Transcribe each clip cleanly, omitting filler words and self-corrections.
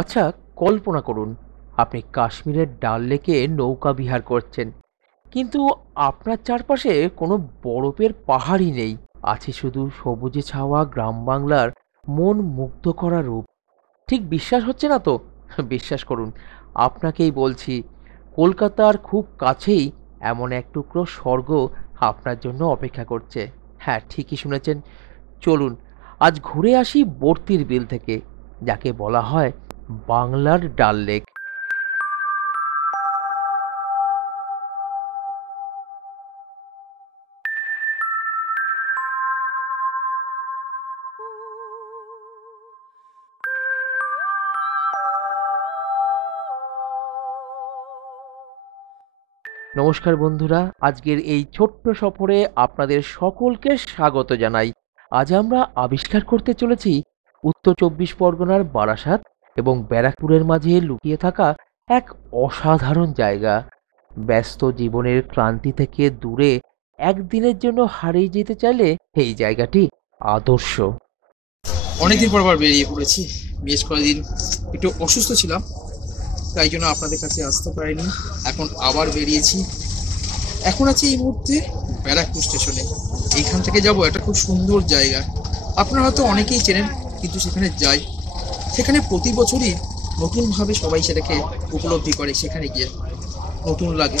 আচ্ছা, কল্পনা করুন আপনি কাশ্মীরের ডাল লেকে নৌকা বিহার করছেন, কিন্তু আপনার চারপাশে কোনো বরফের পাহাড়ই নেই। আছে শুধু সবুজে ছাওয়া গ্রাম বাংলার মন মুগ্ধ করা রূপ। ঠিক বিশ্বাস হচ্ছে না তো? বিশ্বাস করুন, আপনাকেই বলছি, কলকাতার খুব কাছেই এমন এক টুকরো স্বর্গ আপনার জন্য অপেক্ষা করছে। হ্যাঁ, ঠিকই শুনেছেন। চলুন আজ ঘুরে আসি বর্তির বিল থেকে, যাকে বলা হয় বাংলার ডাল লেক। নমস্কার বন্ধুরা, আজকের এই ছোট্ট সফরে আপনাদের সকলকে স্বাগত জানাই। আজ আমরা আবিষ্কার করতে চলেছি উত্তর চব্বিশ পরগনার বারাসাত এবং ব্যারাকপুরের মাঝে লুকিয়ে থাকা এক অসাধারণ জায়গা। ব্যস্ত জীবনের ক্লান্তি থেকে দূরে একদিনের জন্য হারিয়ে যেতে চাইলে এই জায়গাটি আদর্শ। অনেকদিন পর আবার বেরিয়ে পড়েছি। বেশ কয়েকদিন একটু অসুস্থ ছিলাম, তাই জন্য আপনাদের কাছে আসতে পারিনি। এখন আবার বেরিয়েছি। এখন আছি এই মুহূর্তে ব্যারাকপুর স্টেশনে। এইখান থেকে যাব একটা খুব সুন্দর জায়গা, আপনারা হয়তো অনেকেই চেনেন, কিন্তু সেখানে যাই, সেখানে প্রতি বছরই নতুনভাবে সবাই সেটাকে উপলব্ধি করে। সেখানে গিয়ে নতুন লাগে।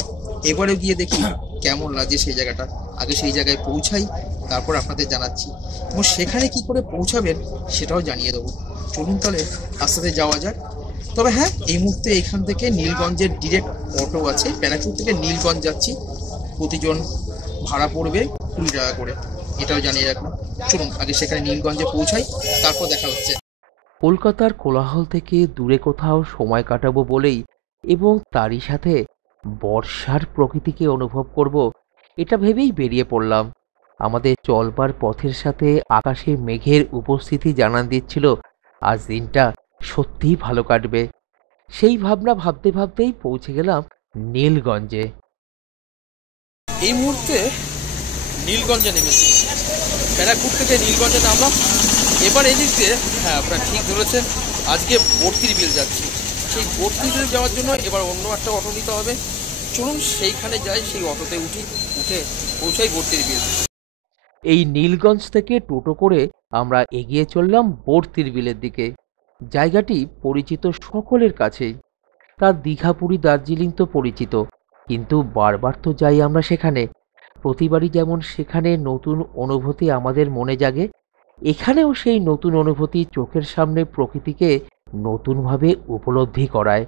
এবারেও গিয়ে দেখি কেমন লাগে সেই জায়গাটা। আগে সেই জায়গায় পৌঁছাই, তারপর আপনাদের জানাচ্ছি, এবং সেখানে কি করে পৌঁছাবেন সেটাও জানিয়ে দেবো। চলুন তাহলে আস্তে যাওয়া যায়। তবে হ্যাঁ, এই মুহূর্তে এখান থেকে নীলগঞ্জের ডিরেক্ট অটো আছে। ব্যারাকপুর থেকে নীলগঞ্জ যাচ্ছি, প্রতিজন ভাড়া পড়বে 20 টাকা করে, এটাও জানিয়ে রাখলাম। চলুন আগে সেখানে নীলগঞ্জে পৌঁছাই, তারপর দেখা হচ্ছে। কলকাতার কোলাহল থেকে দূরে কোথাও সময় কাটাবো বলেই এবং তারই সাথে বর্ষার প্রকৃতিকে অনুভব করব, এটা ভেবেই বেরিয়ে পড়লাম। আমাদের চলবার পথের সাথে আকাশে মেঘের উপস্থিতি জানান দিচ্ছিল আজ দিনটা সত্যিই ভালো কাটবে। সেই ভাবনা ভাবতে ভাবতেই পৌঁছে গেলাম নীলগঞ্জে। এই মুহূর্তে নীলগঞ্জে নেমেছি। ব্যারাকপুর থেকে নীলগঞ্জে নামলাম। এবার এদিক দিয়ে, হ্যাঁ আপনারা ঠিক ধরেছেন, আজকে বর্তির বিল যাচ্ছি। সেই বর্তির বিল যাওয়ার জন্য এবার অন্য একটা অটো নিতে হবে। চলুন সেইখানে যাই, সেই অটোতে উঠে পৌঁছাই বর্তির বিল। এই নীলগঞ্জ থেকে টোটো করে আমরা এগিয়ে চললাম বর্তির বিলের দিকে। জায়গাটি পরিচিত সকলের কাছেই। তার দীঘা পুরী দার্জিলিং তো পরিচিত, কিন্তু বারবার তো যাই আমরা সেখানে। প্রতিবারই যেমন সেখানে নতুন অনুভূতি আমাদের মনে জাগে, এখানেও সেই নতুন অনুভূতি চোখের সামনে প্রকৃতিকে নতুনভাবে উপলব্ধি করায়।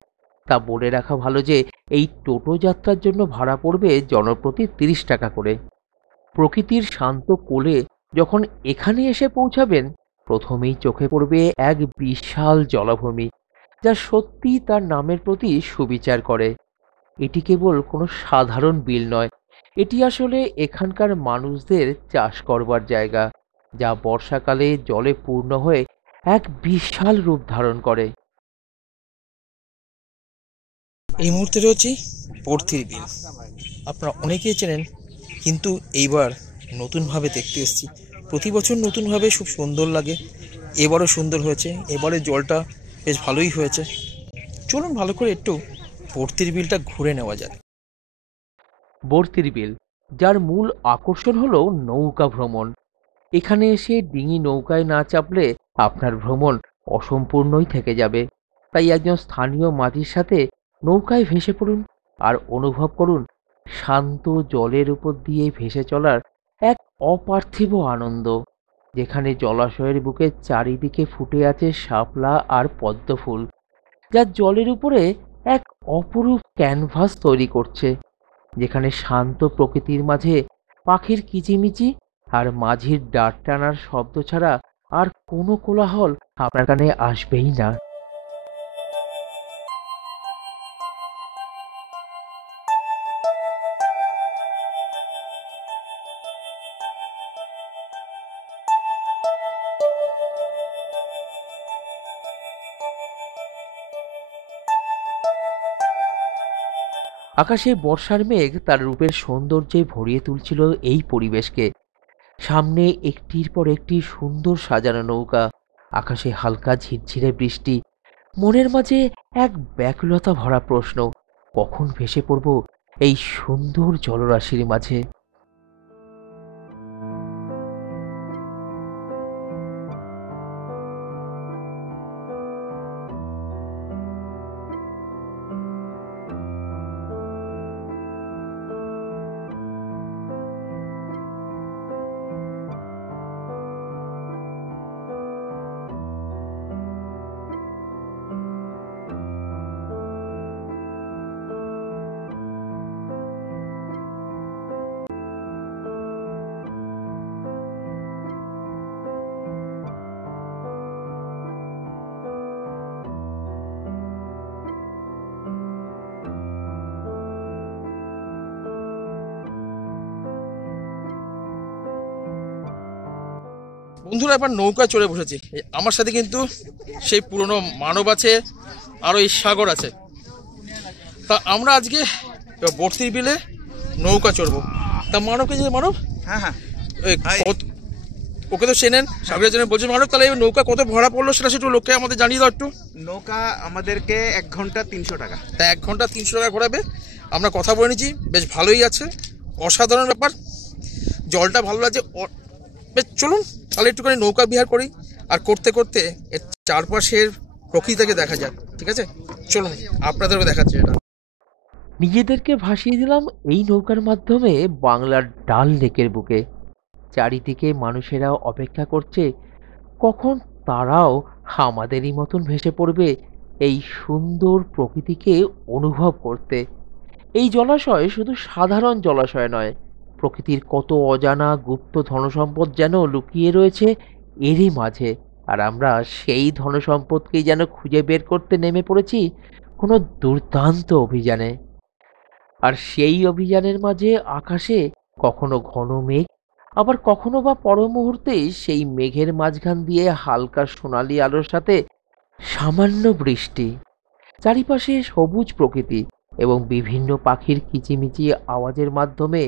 তা বলে রাখা ভালো যে এই টোটো যাত্রার জন্য ভাড়া পড়বে জনপ্রতি 30 টাকা করে। প্রকৃতির শান্ত কোলে যখন এখানে এসে পৌঁছাবেন, প্রথমেই চোখে পড়বে এক বিশাল জলাভূমি, যা সত্যি তার নামের প্রতি সুবিচার করে। এটি কেবল কোনো সাধারণ বিল নয়, এটি আসলে এখানকার মানুষদের চাষ করবার জায়গা, যা বর্ষাকালে জলে পূর্ণ হয়ে এক বিশাল রূপ ধারণ করে। এই মুহূর্তে রয়েছি বর্তির বিল। আপনারা অনেকেই চেনেন, কিন্তু এইবার নতুনভাবে দেখতে এসেছি। প্রতি বছর নতুনভাবে খুব সুন্দর লাগে, এবারও সুন্দর হয়েছে। এবারে জলটা বেশ ভালোই হয়েছে। চলুন ভালো করে একটু বর্তির বিলটা ঘুরে নেওয়া যাক। বর্তির বিল, যার মূল আকর্ষণ হলো নৌকা ভ্রমণ। এখানে এসে ডিঙি নৌকায় না চাপলে আপনার ভ্রমণ অসম্পূর্ণই থেকে যাবে। তাই একজন স্থানীয় মাঝির সাথে নৌকায় ভেসে পড়ুন আর অনুভব করুন শান্ত জলের উপর দিয়ে ভেসে চলার এক অপার্থিব আনন্দ, যেখানে জলাশয়ের বুকে চারিদিকে ফুটে আছে শাপলা আর পদ্ম ফুল, যা জলের উপরে এক অপরূপ ক্যানভাস তৈরি করছে। যেখানে শান্ত প্রকৃতির মাঝে পাখির কিচিমিচি আর মাঝির ডাক টানার শব্দ ছাড়া আর কোনো কোলাহল আপনার কানে আসবেই না। আকাশে বর্ষার মেঘ তার রূপের সৌন্দর্যে ভরিয়ে তুলছিল এই পরিবেশকে। সামনে একটির পর একটি সুন্দর সাজানো নৌকা, আকাশে হালকা ঝিরঝিরে বৃষ্টি, মনের মাঝে এক ব্যাকুলতা ভরা প্রশ্ন, কখন ভেসে পড়ব এই সুন্দর জলরাশির মাঝে। বন্ধুরা এবার নৌকায় চড়ে বসেছি। আমার সাথে কিন্তু সেই পুরনো মানব আছে, আরো এই সাগর আছে। তা আমরা আজকে বর্তির বিলে নৌকা চড়বো। তা মানবকে যে মানব, হ্যাঁ হ্যাঁ ওকে তো চেনেন, সাগরের জন্য বলছেন মানব, তাহলে এই নৌকা কত ভাড়া পড়লো সেটা একটু লোককে আমাদের জানিয়ে দাও একটু। নৌকা আমাদেরকে 1 ঘন্টা 300 টাকা। তা 1 ঘন্টা 300 টাকা ঘোরাবে। আমরা কথা বলে নিচ্ছি, বেশ ভালোই আছে, অসাধারণ ব্যাপার, জলটা ভালো লাগছে। বেশ চলুন তাহলে একটুখানি নৌকা বিহার করি, আর করতে করতে এর চারপাশের প্রকৃতিটাকে দেখা যাক। ঠিক আছে, চলুন আপনাদেরকে দেখাচ্ছি এটা। নিজেদেরকে ভাসিয়ে দিলাম এই নৌকার মাধ্যমে বাংলার ডাল লেকের বুকে। চারিদিকে মানুষেরা অপেক্ষা করছে কখন তারাও আমাদেরই মতন ভেসে পড়বে এই সুন্দর প্রকৃতিকে অনুভব করতে। এই জলাশয় শুধু সাধারণ জলাশয় নয়, প্রকৃতির কত অজানা গুপ্ত ধনসম্পদ যেন লুকিয়ে রয়েছে এরই মাঝে। আর আমরা সেই ধনসম্পদকেই যেন খুঁজে বের করতে নেমে পড়েছি কোনো দুর্দান্ত অভিযানে। আর সেই অভিযানের মাঝে আকাশে কখনো ঘন মেঘ, আবার কখনো বা পর মুহূর্তে সেই মেঘের মাঝখান দিয়ে হালকা সোনালি আলোর সাথে সামান্য বৃষ্টি। চারিপাশে সবুজ প্রকৃতি এবং বিভিন্ন পাখির কিচিমিচি আওয়াজের মাধ্যমে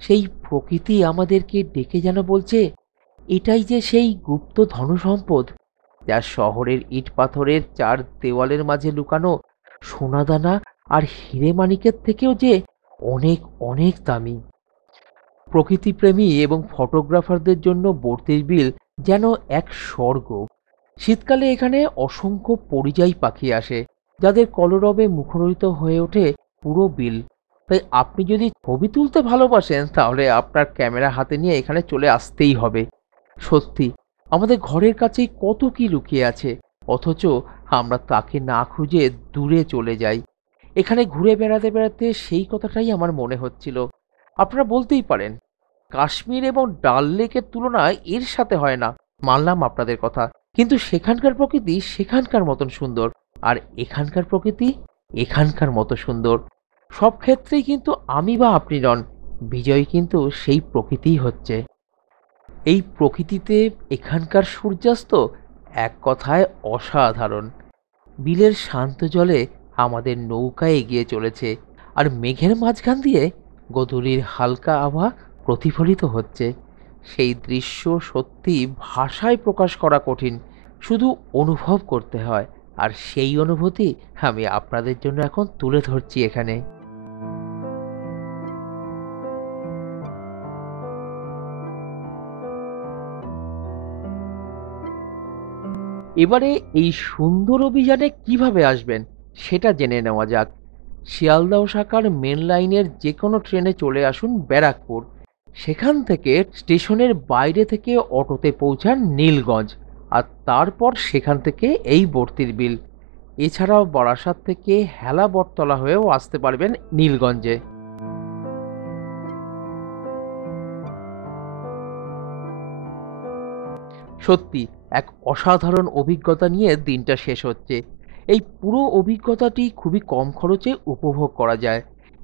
সেই প্রকৃতি আমাদেরকে ডেকে যেন বলছে এটাই যে সেই গুপ্ত ধনসম্পদ, যা শহরের ইট পাথরের চার দেওয়ালের মাঝে লুকানো সোনাদানা আর হিরে মানিকের থেকেও যে অনেক অনেক দামি। প্রকৃতিপ্রেমী এবং ফটোগ্রাফারদের জন্য বর্তির বিল যেন এক স্বর্গ। শীতকালে এখানে অসংখ্য পরিযায়ী পাখি আসে, যাদের কলরবে মুখরিত হয়ে ওঠে পুরো বিল। তাই আপনি যদি ছবি তুলতে ভালোবাসেন তাহলে আপনার ক্যামেরা হাতে নিয়ে এখানে চলে আসতেই হবে। সত্যি আমাদের ঘরের কাছেই কত কি লুকিয়ে আছে, অথচ আমরা তাকে না খুঁজে দূরে চলে যাই। এখানে ঘুরে বেড়াতে বেড়াতে সেই কথাটাই আমার মনে হচ্ছিল। আপনারা বলতেই পারেন কাশ্মীর এবং ডাল লেকের তুলনা এর সাথে হয় না, মানলাম আপনাদের কথা, কিন্তু সেখানকার প্রকৃতি সেখানকার মতন সুন্দর, আর এখানকার প্রকৃতি এখানকার মতো সুন্দর। সব ক্ষেত্রেই কিন্তু আমি বা আপনি নন, বিজয় কিন্তু সেই প্রকৃতিই হচ্ছে। এই প্রকৃতিতে এখানকার সূর্যাস্ত এক কথায় অসাধারণ। বিলের শান্ত জলে আমাদের নৌকা এগিয়ে চলেছে, আর মেঘের মাঝখান দিয়ে গোধূলির হালকা আভা প্রতিফলিত হচ্ছে। সেই দৃশ্য সত্যি ভাষায় প্রকাশ করা কঠিন, শুধু অনুভব করতে হয়। আর সেই অনুভূতি আমি আপনাদের জন্য এখন তুলে ধরছি এখানে। এবারে এই সুন্দর অভিযানে কিভাবে আসবেন সেটা জেনে নেওয়া যাক। শিয়ালদহ শাখার মেন লাইনের যে কোনো ট্রেনে চলে আসুন ব্যারাকপুর। সেখান থেকে স্টেশনের বাইরে থেকে অটোতে পৌঁছান নীলগঞ্জ, আর তারপর সেখান থেকে এই বর্তির বিল। এছাড়াও বারাসাত থেকে হেলা বটতলা হয়েও আসতে পারবেন নীলগঞ্জে। সত্যি এক অসাধারণ অভিজ্ঞতা নিয়ে দিনটা শেষ হচ্ছে। এই পুরো অভিজ্ঞতাটি খুবই কম খরচে উপভোগ করা যায়,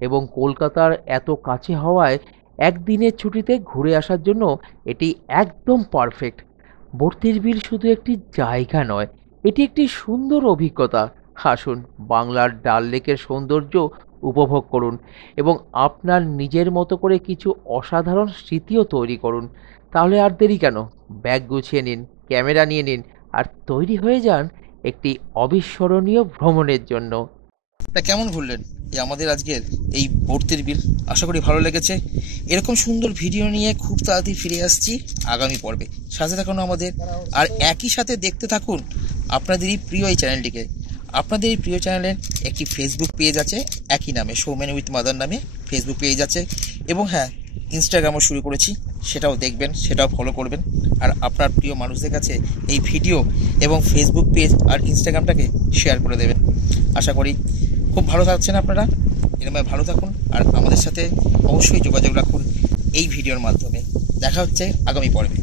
এবং কলকাতার এত কাছে হওয়ায় একদিনের ছুটিতে ঘুরে আসার জন্য এটি একদম পারফেক্ট। বর্তির বিল শুধু একটি জায়গা নয়, এটি একটি সুন্দর অভিজ্ঞতা। আসুন বাংলার ডাল লেকের সৌন্দর্য উপভোগ করুন, এবং আপনার নিজের মতো করে কিছু অসাধারণ স্মৃতিও তৈরি করুন। তাহলে আর দেরি কেন, ব্যাগ গুছিয়ে নিন, ক্যামেরা নিয়ে নিন, আর তৈরি হয়ে যান একটি অবিস্মরণীয় ভ্রমণের জন্য। তা কেমন ঘুরলেন আমাদের আজকের এই ভর্তির বিল? আশা করি ভালো লেগেছে। এরকম সুন্দর ভিডিও নিয়ে খুব তাড়াতাড়ি ফিরে আসছি আগামী পর্বে। সাথে থাকুন আমাদের, আর একই সাথে দেখতে থাকুন আপনাদেরই প্রিয় এই চ্যানেলটিকে। আপনাদের এই প্রিয় চ্যানেলের একটি ফেসবুক পেজ আছে একই নামে, সৌমেন উইথ মাদার নামে ফেসবুক পেজ আছে, এবং হ্যাঁ, ইনস্টাগ্রামও শুরু করেছি, সেটাও দেখবেন, সেটাও ফলো করবেন। আর আপনার প্রিয় মানুষদের কাছে এই ভিডিও এবং ফেসবুক পেজ আর ইনস্টাগ্রামটাকে শেয়ার করে দেবেন। আশা করি খুব ভালো থাকছেন আপনারা, এরকম ভালো থাকুন, আর আমাদের সাথে অবশ্যই যোগাযোগ রাখুন এই ভিডিওর মাধ্যমে। দেখা হচ্ছে আগামী পর্বে।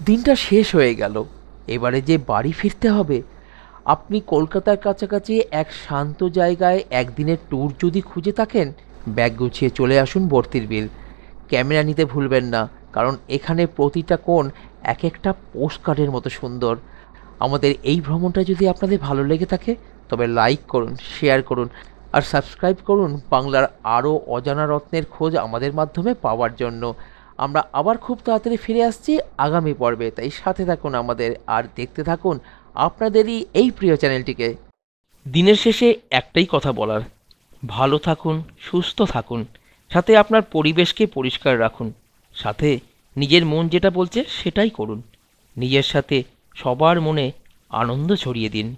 দিনটা শেষ হয়ে গেল, এবারে যে বাড়ি ফিরতে হবে। আপনি কলকাতার কাছাকাছি এক শান্ত জায়গায় একদিনের ট্যুর যদি খুঁজে থাকেন, ব্যাগ গুছিয়ে চলে আসুন ভর্তির বিল। ক্যামেরা নিতে ভুলবেন না, কারণ এখানে প্রতিটা কোণ এক একটা পোস্টকার্ডের মতো সুন্দর। আমাদের এই ভ্রমণটা যদি আপনাদের ভালো লেগে থাকে, তবে লাইক করুন, শেয়ার করুন, আর সাবস্ক্রাইব করুন বাংলার আরও অজানা রত্নের খোঁজ আমাদের মাধ্যমে পাওয়ার জন্য। আমরা আবার খুব তাড়াতাড়ি ফিরে আসছি আগামী পর্বে, তাই সাথে থাকুন আমাদের, আর দেখতে থাকুন আপনাদেরই এই প্রিয় চ্যানেলটিকে। দিনের শেষে একটাই কথা বলার, ভালো থাকুন, সুস্থ থাকুন, সাথে আপনার পরিবেশকে পরিষ্কার রাখুন, সাথে নিজের মন যেটা বলছে সেটাই করুন, নিজের সাথে সবার মনে আনন্দ ছড়িয়ে দিন।